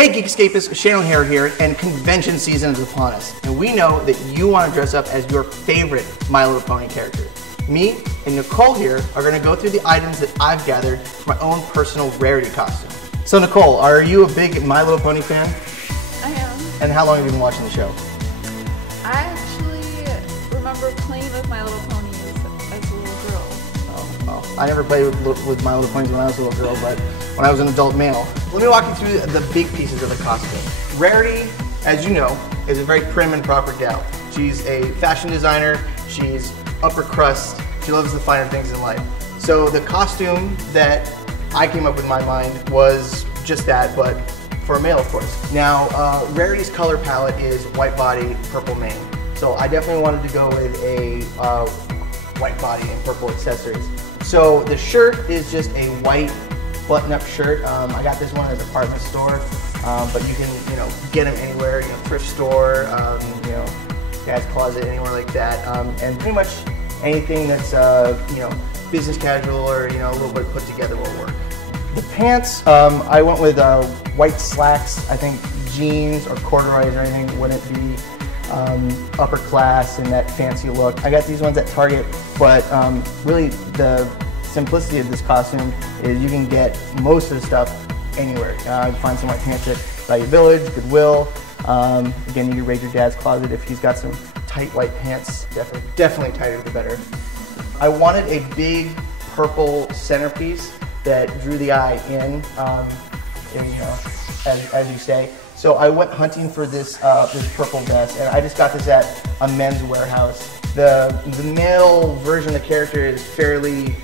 Hey Geekscapists, Shannon Hare here, and convention season is upon us. And we know that you want to dress up as your favorite My Little Pony character. Me and Nicole here are going to go through the items that I've gathered for my own personal Rarity costume. So Nicole, are you a big My Little Pony fan? I am. And how long have you been watching the show? I actually remember playing with My Little Ponies as a little girl. Oh, well, I never played with My Little Ponies when I was a little girl, but when I was an adult male. Let me walk you through the big pieces of the costume. Rarity, as you know, is a very prim and proper gal. She's a fashion designer, she's upper crust, she loves the finer things in life. So the costume that I came up with in my mind was just that, but for a male, of course. Now, Rarity's color palette is white body, purple mane. So I definitely wanted to go with a white body and purple accessories. So the shirt is just a white button-up shirt. I got this one at a department store, but you can, get them anywhere. Thrift store, guy's closet, anywhere like that, and pretty much anything that's business casual or a little bit put together will work. The pants, I went with white slacks. I think jeans or corduroys or anything wouldn't be upper class and that fancy look. I got these ones at Target, but really the simplicity of this costume is you can get most of the stuff anywhere. You can find some white pants at Value Village, Goodwill. Again, you can raid your dad's closet if he's got some tight white pants. Definitely tighter the better. I wanted a big purple centerpiece that drew the eye in, as you say. So I went hunting for this purple vest, and I just got this at a Men's Warehouse. The male version of the character is fairly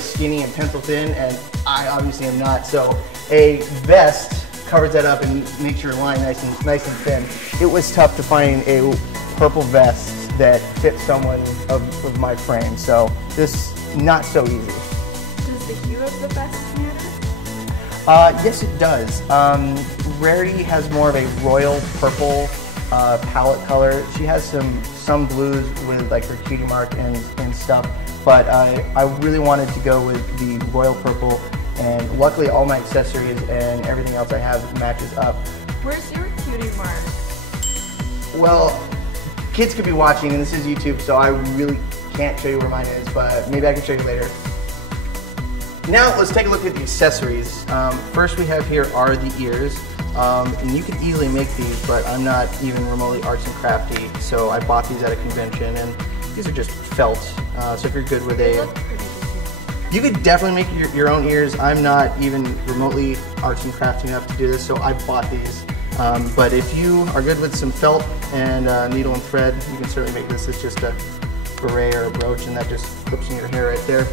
skinny and pencil thin, and I obviously am not. So a vest covers that up and makes your line nice and thin. It was tough to find a purple vest that fits someone of my frame. So this not so easy. Does the hue of the vest matter? Yes, it does. Rarity has more of a royal purple palette color. She has some blues with like her cutie mark and stuff, but I really wanted to go with the royal purple, and luckily all my accessories and everything else I have matches up. Where's your cutie mark? Well, kids could be watching, and this is YouTube, so I really can't show you where mine is, but maybe I can show you later. Now let's take a look at the accessories. First we have here are the ears. And you can easily make these, but I'm not even remotely arts and crafty, so I bought these at a convention, and these are just felt. So if you're good with you could definitely make your own ears. I'm not even remotely arts and crafty enough to do this, so I bought these. But if you are good with some felt and needle and thread, you can certainly make this. It's just a beret or a brooch, and that just clips in your hair right there.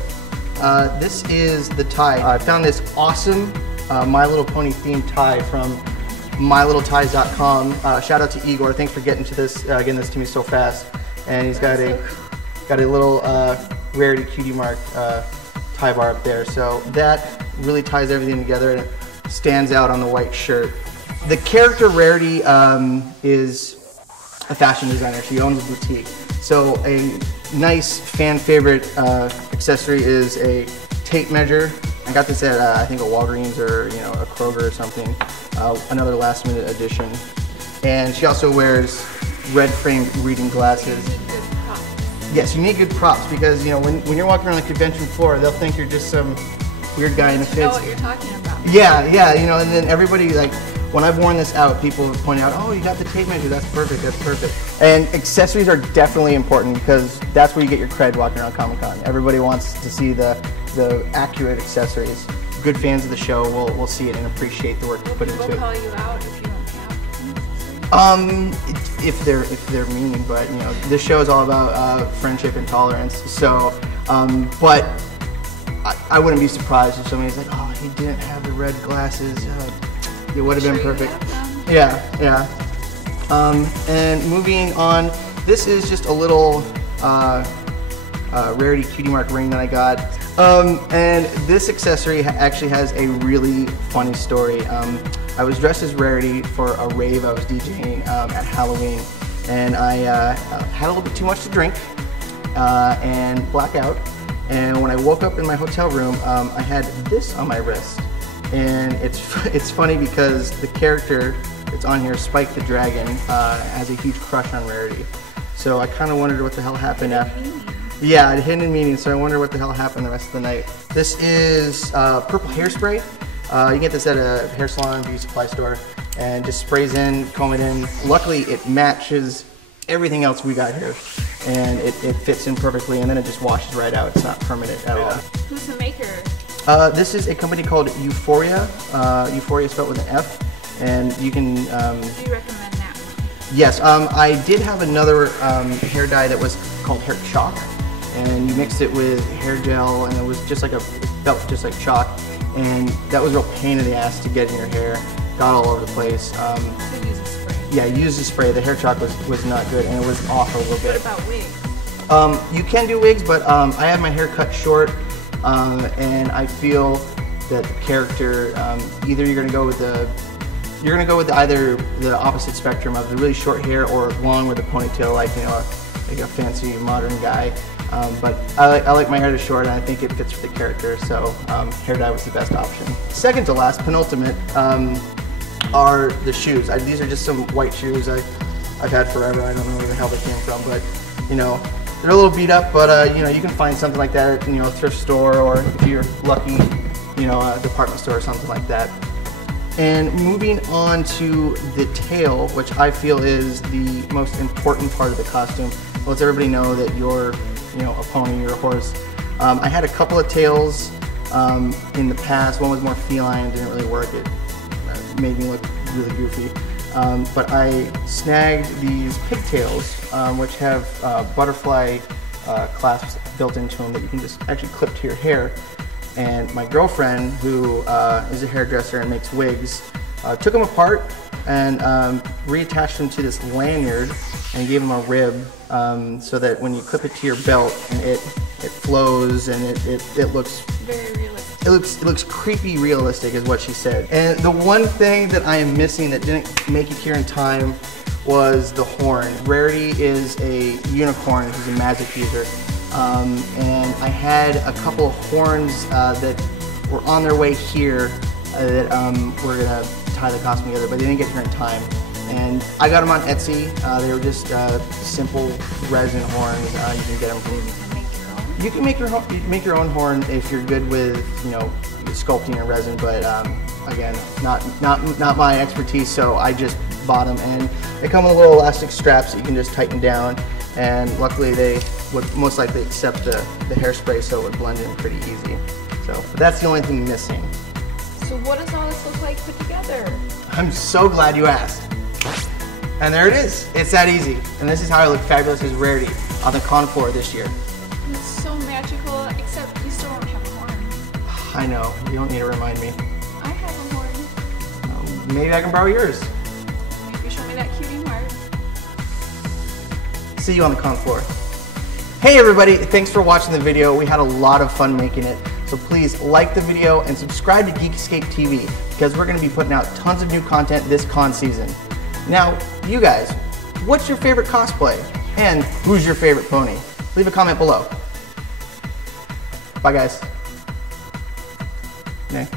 This is the tie. I found this awesome My Little Pony themed tie from mylittleties.com. Shout out to Igor. Thanks for getting this to me so fast. And he's got a little Rarity cutie mark tie bar up there. So that really ties everything together, and it stands out on the white shirt. The character Rarity is a fashion designer. She owns a boutique. So a nice fan favorite accessory is a tape measure. I got this at I think a Walgreens or a Kroger or something. Another last minute addition. And she also wears red framed reading glasses. You need good props. Yes, you need good props because when you're walking around the convention floor, they'll think you're just some weird guy in a I know what you're talking about. Yeah, and then everybody, like, when I've worn this out, people point out, oh, you got the tape measure, that's perfect. And accessories are definitely important because that's where you get your cred walking around Comic-Con. Everybody wants to see the accurate accessories. Good fans of the show will see it and appreciate the work you put into it. Will people call you out if you don't have accessories? If they're mean, but this show is all about friendship and tolerance. So, but I wouldn't be surprised if somebody's like, oh, he didn't have the red glasses. It would have been perfect. Yeah. And moving on, this is just a little Rarity cutie mark ring that I got. And this accessory actually has a really funny story. I was dressed as Rarity for a rave I was DJing at Halloween, and I had a little bit too much to drink and black out. And when I woke up in my hotel room, I had this on my wrist. And it's funny because the character that's on here, Spike the Dragon, has a huge crush on Rarity. So I kind of wondered what the hell happened after. Yeah, a hidden meaning, so I wonder what the hell happened the rest of the night. This is purple hairspray. You can get this at a hair salon, beauty supply store, and just sprays in, comb it in. Luckily, it matches everything else we got here, and it fits in perfectly, and then it just washes right out. It's not permanent at all. Who's the maker? This is a company called Euphoria. Euphoria spelled with an F, and you can... Do you recommend that one? Yes, I did have another hair dye that was called hair chalk, and you mixed it with hair gel, and it was just like it felt just like chalk, and that was a real pain in the ass to get in your hair. Got all over the place. So use a spray. Yeah, use the spray. The hair chalk was not good, and it was off a little bit. What about wigs? You can do wigs, but I had my hair cut short, and I feel that the character, either you're gonna go with either the opposite spectrum of the really short hair or long with a ponytail, like like a fancy modern guy. But I like my hair to short, and I think it fits for the character, so hair dye was the best option. Second to last, penultimate, are the shoes. These are just some white shoes I've had forever. I don't know where the hell they came from, but they're a little beat up, but you can find something like that at a thrift store, or if you're lucky, a department store or something like that. And moving on to the tail, which I feel is the most important part of the costume. Lets everybody know that you're a pony, you're a horse. I had a couple of tails in the past. One was more feline, didn't really work. It made me look really goofy. But I snagged these pigtails, which have butterfly clasps built into them that you can just actually clip to your hair. And my girlfriend, who is a hairdresser and makes wigs, took them apart and reattached them to this lanyard and gave them a rib, so that when you clip it to your belt, it flows, and it looks very realistic. It looks creepy realistic, is what she said. And the one thing that I am missing that didn't make it here in time was the horn. Rarity is a unicorn who's a magic user. And I had a couple of horns that were on their way here that we're gonna tie the costume together, but they didn't get here in time. And I got them on Etsy. They were just simple resin horns. You can get them from. You can make your own horn if you're good with sculpting or resin, but again, not my expertise. So I just bought them, and they come with little elastic straps that you can just tighten down. And luckily they would most likely accept the hairspray, so it would blend in pretty easy. So but that's the only thing missing. So what does all this look like put together? I'm so glad you asked. And there it is. It's that easy. And this is how I look fabulous as Rarity on the con floor this year. It's so magical, except you still don't have a horn. I know. You don't need to remind me. I have a horn. Maybe I can borrow yours. Maybe show me that cutie mark. See you on the con floor. Hey everybody, thanks for watching the video. We had a lot of fun making it. So please like the video and subscribe to Geekscape TV, because we're going to be putting out tons of new content this con season. Now, you guys, what's your favorite cosplay? And who's your favorite pony? Leave a comment below. Bye guys. Nay.